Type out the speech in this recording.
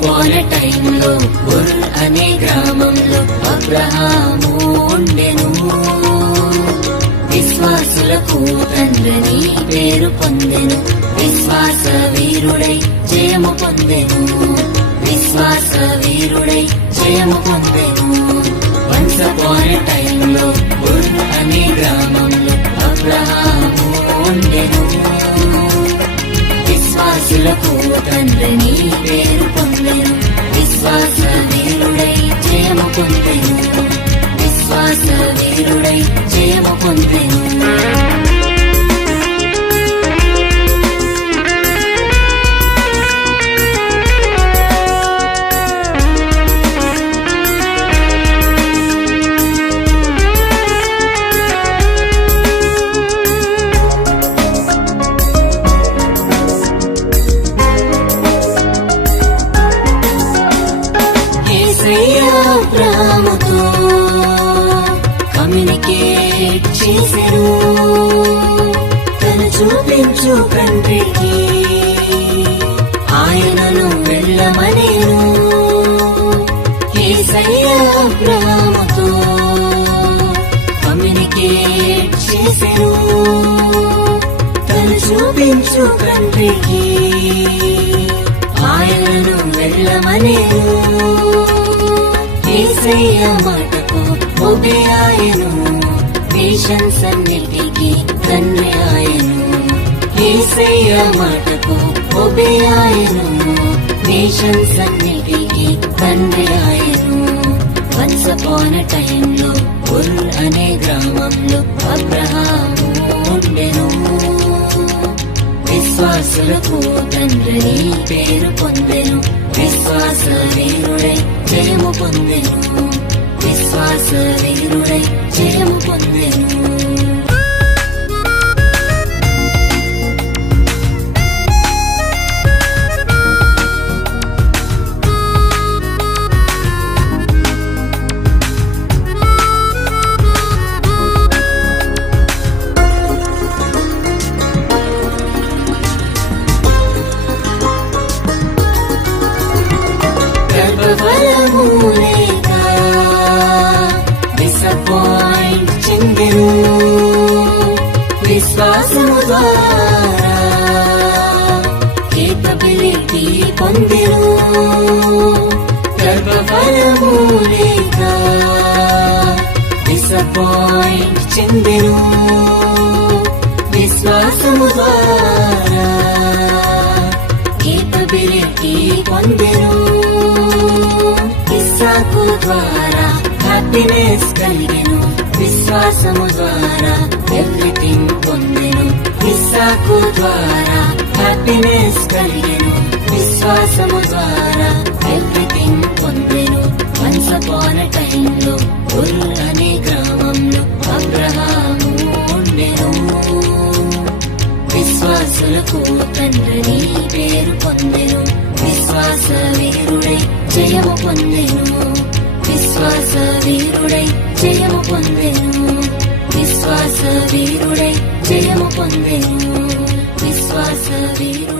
upon a time లో ఉర్ అనే గ్రామంలో అబ్రహాము ఉండెను. విశ్వాసులకు తండ్రిని పేరు పొందెను. విశ్వాస వీరుడై జయము పొందెను. విశ్వాస వీరుడై జయము పొందెను. వన్స్ అపాన్ ఎ టైమ్ లో ఉర్ అనే గ్రామంలో అబ్రహాము ఉండెను. విశ్వాసులకు తండ్రిని పేరు పొందెను. విశ్వాస వీరుడై జయము పొందెను. విశ్వాస వీరుడై జయము పొందెను. అబ్రహాముతో కమ్యూనికేట్ చేసెను. తను చూపించు తండ్రికి ఆయనను వెళ్ళమనేను. యేసయ్య అబ్రహాముతో కమ్యూనికేట్ చేసెను. తను చూపించు తండ్రికి ఆయనను వెళ్ళమనేను. యేసయ్య మాటకు ఒబే ఆయను. నేషన్స్ అన్నిటికీ తండ్రి ఆయను. యేసయ్య మాటకు ఒబే ఆయను. నేషన్స్ అన్నిటికీ తండ్రి ఆయను. వన్స్ అపాన్ ఎ టైమ్ లో ఉర్ అనే గ్రామంలో అబ్రహాము ఉండెను. విశ్వాసులకు తండ్రిని పేరు పొందెను. విశ్వాస వీరుడై జయము పొందెను. విశ్వాస వీరుడై జయము పొందెను. ఫలము లేక డిసప్పాయింట్ చెందెను. విశ్వాసము ద్వారా కేపబిలిటీ పొందెను. గర్భఫలము లేక డిసప్పాయింట్ చెందెను. విశ్వాసము ద్వారా కేపబిలిటీ పొందెను. ఇస్సాకు ద్వారా హ్యాపీనెస్ కలిగెను. విశ్వాసము ద్వారా ఎవ్రీథింగ్ పొందెను. ఇస్సాకు ద్వారా హ్యాపీనెస్ కలిగెను. విశ్వాసము ద్వారా ఎవ్రీథింగ్ పొందెను. వన్స్ అపాన్ ఎ టైమ్ లో ఉర్ అనే గ్రామంలో అబ్రహాము ఉండెను. విశ్వాసులకు తండ్రిని పేరు పొందెను. విశ్వాస వీరుడై జయము పొందెను. విశ్వాస వీరుడై జయము పొందెను. విశ్వాస వీరుడై జయము పొందెను. విశ్వాస వీరుడై